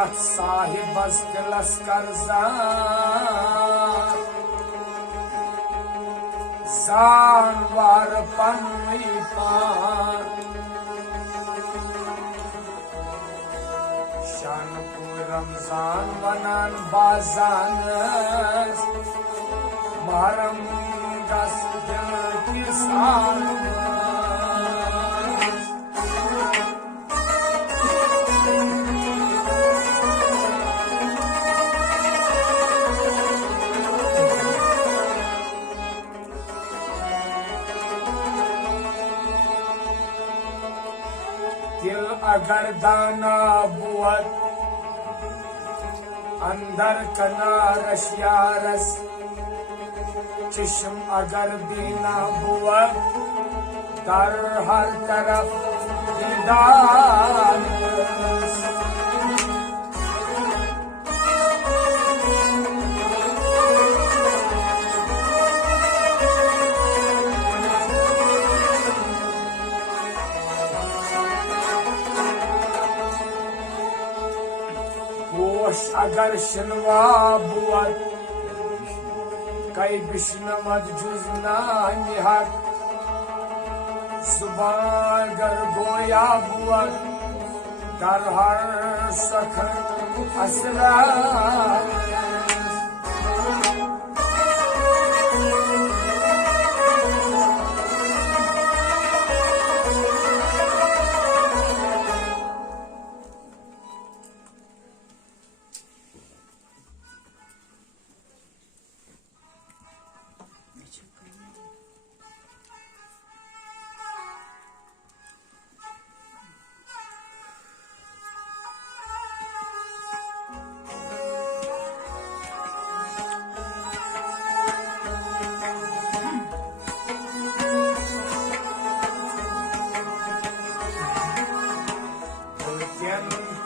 यथ साहिबस दिलस कर्जान जानवर पन्नी पान शानपुर रमजान वनान बाजान मारम गस दिल किसान दिल अगर दाना बुअत अंदर कना रशियारस चिश्म अगर बीना बुअत दर हर तरफ दीदार गोश अगर शिनवा बुअत कई बिश्नमत जुजना निहत जुबान अगर गोया बुअत दर हर सखन असरा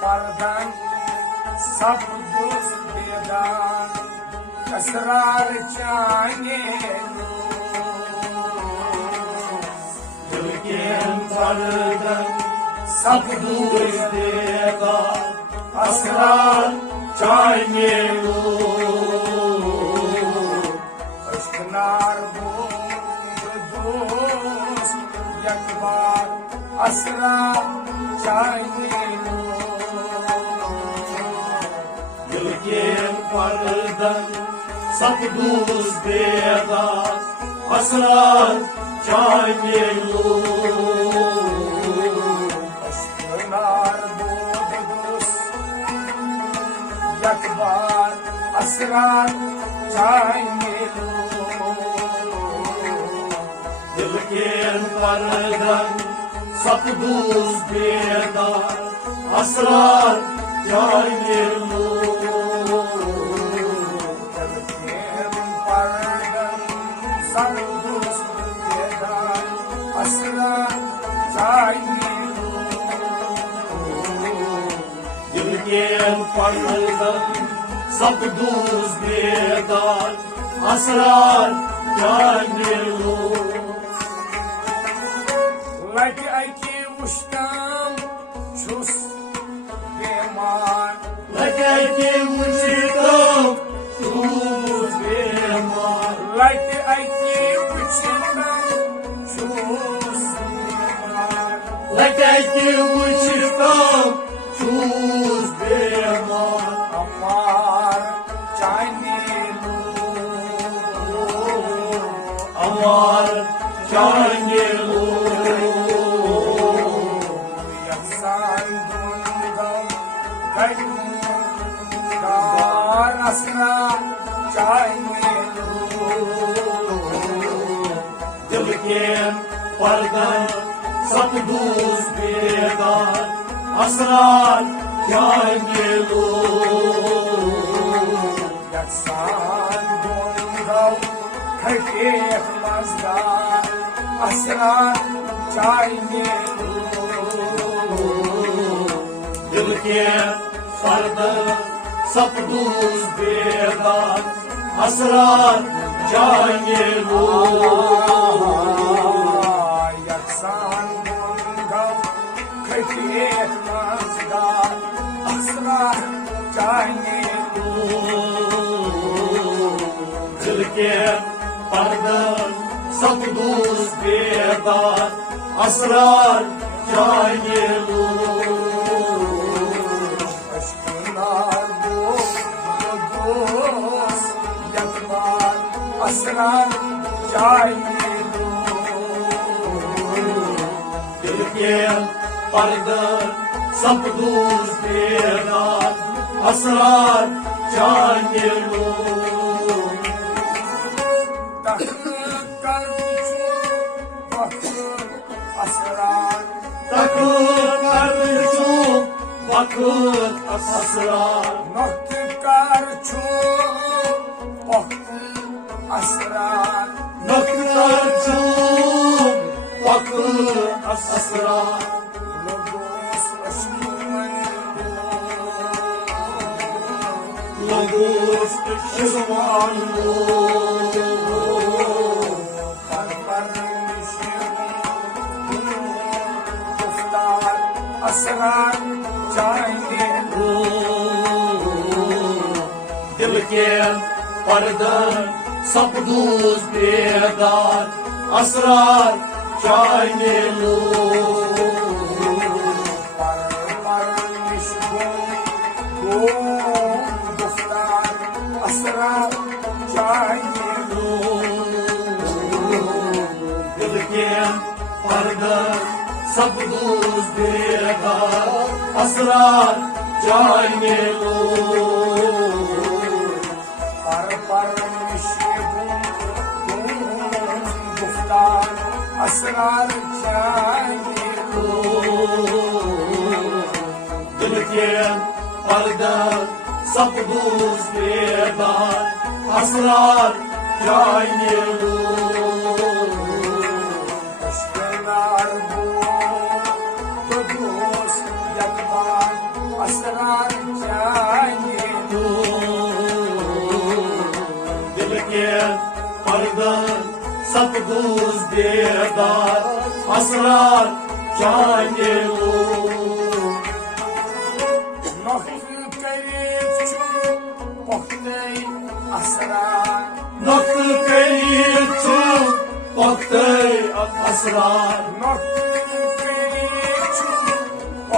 पर्दन सब दोस्त बेदान असरार चाहे दिल के पर्दन सब दोस्त बेदान असरार चाहे अश्कनार दोस्त एक बार असरार चाहे पर्दन सब दोस्त बेदार असरार चाहे अश्कनार दोस्त एक बार असरार चाहे दिल के पर्दन सब दोस्त बेदार असरार चाहे सब दोस्त बेदार असरार चाहे दिल के पर्दन सब दोस्त बेदार असरार चाहे लटि अकि वुश्तम छुस बेमार लटि अकि वुश्तम छुस बेमार लटि अकि वुश्तम छुस बेमार लटि अकि वुश्तम छुस बेमार अमार चाहे अमार चाहे यकसान दुंगम गजदार असरार चाहे दिल के पर्दन सब दोस्त बेदार असरार चाहे यकसान दुंगम खटे मजदार असरार चाहे दिल के पर्दन सब दोस्त बेदार असरार चाहे यकसान दुंगम खटे मजदार असरार के पर्दन सब दूस बेदार असरार जाने लो Aşkınar bu dost yaklar asrar cayelu दिल के पर्दन सब दूस बेदार असरार जाने लो Tahkar biçu bakır asrar takır kardeşu bakır asrar Noktikar çu bakır asrar naklarcu bakır asrar Logos aşkımın logos şizmanlu asrar cayelu दिल के पर्दन सब दूस बेदार असरार जाने लो Parparmış bu guftar asrar cayelu दिल के पर्दन सब दूस बेदार असरार जाने लो Parparmış bu guftar asrar cayelu दिल के पर्दन सब दूस बेदार असरार जाने लो Aşkınar bu dost yaklar asrar cayelu दिल के पर्दन सब दूस बेदार असरार जाने लो Noktu kerifçu oktay asrar नक्ल करीचु वक्ते Asrar Noktu kerifçu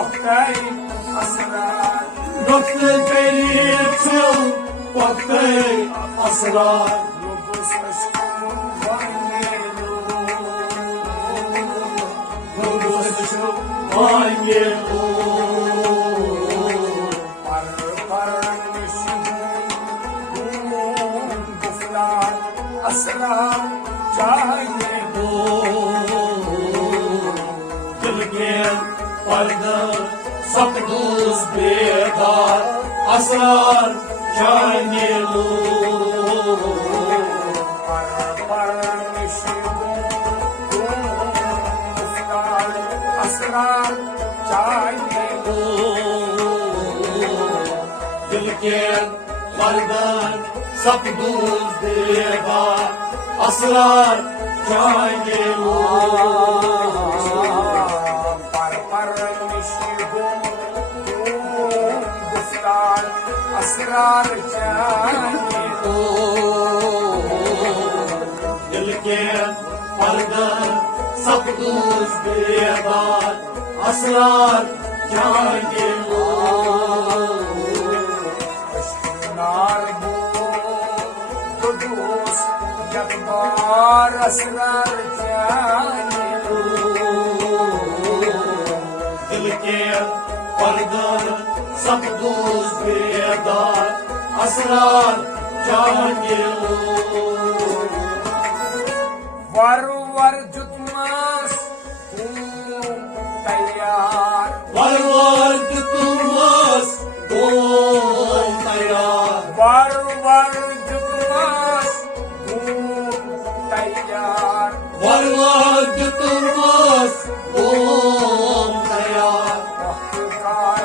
oktay asrar नक्ल करीचु वक्ते Asrar Logos aşkım vanelu Nugushu Vanyelu Parparmış bu guftar asrar cayelu दिल के पर्दन सब दूस बेदार असरार जाने लो Parparmış bu guftar asrar cayelu दिल के पर्दन सब दूस बेदार असरार जाने लो Parparmış bu guftar asrar cayelu दिल के पर्दन सब दूस बेदार असरार जाने लो Aşkınar bu dost yaklar asrar cayelu दिल के पर्दन सब दूस बेदार असरार जाने लो Var tutmaz bu tayyar var tutulmaz doğum tayar Var tutmaz bu tayyar var tutulmaz doğum tayar Vakıkar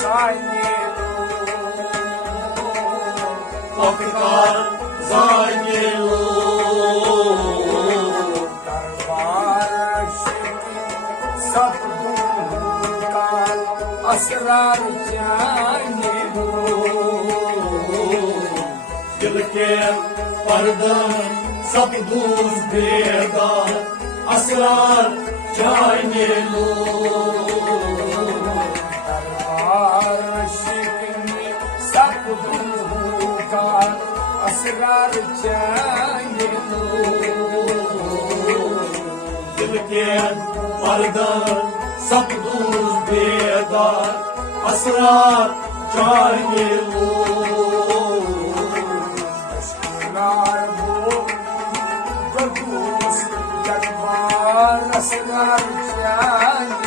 sayelu Vakıkar zanyelu Darbar şimdi sapdukar asrar cayelu दिल के पर्दन sapduz bedar asrar çayne lo दरबार शिकनी सपदू का असरार चाहिए dil ke पर्दन sapduz bedar asrar çayne lo Asrar वो गदूस दरबार असरार चाहिए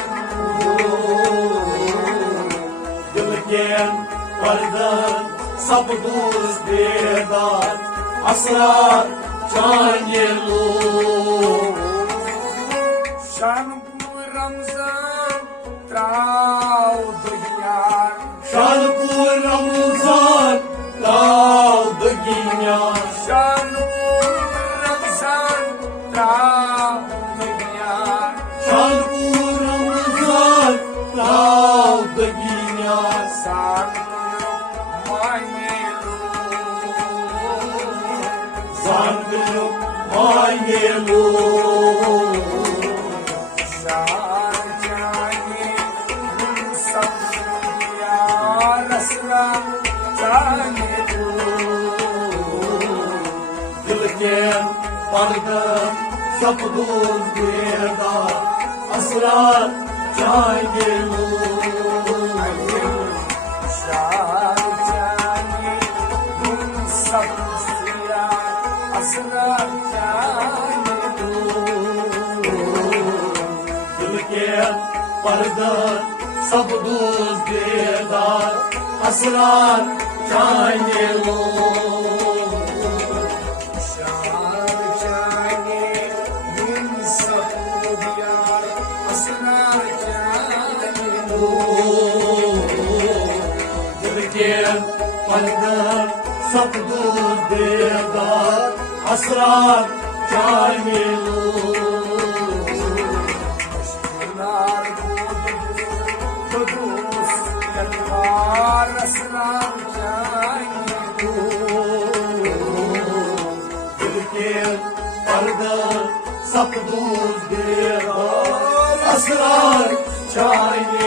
Dilken pardan sapduz bedar asrar çayelo शान रमजान त्राव दुनिया Şanpur Ramazan dağdı ginyan शान रमजान त्राव दुनिया Şanpur Ramazan dağdı ginyan सान मायने Zangı mayelo शान चाहिए सब दुनिया रसला चाहिए Dilken pardan sapduz bedar asrar çayelo शान चाहिए सब दुनिया असला चाहिए Dilken pardan sapduz bedar asrar çayelo शान चाहिए सब दुनिया असला चाहिए Dilken pardan sapduz bedar asrar çayelo Nar kudus yalvar asrar चाहिए Dilken pardan sapduz bedar asrar çayelo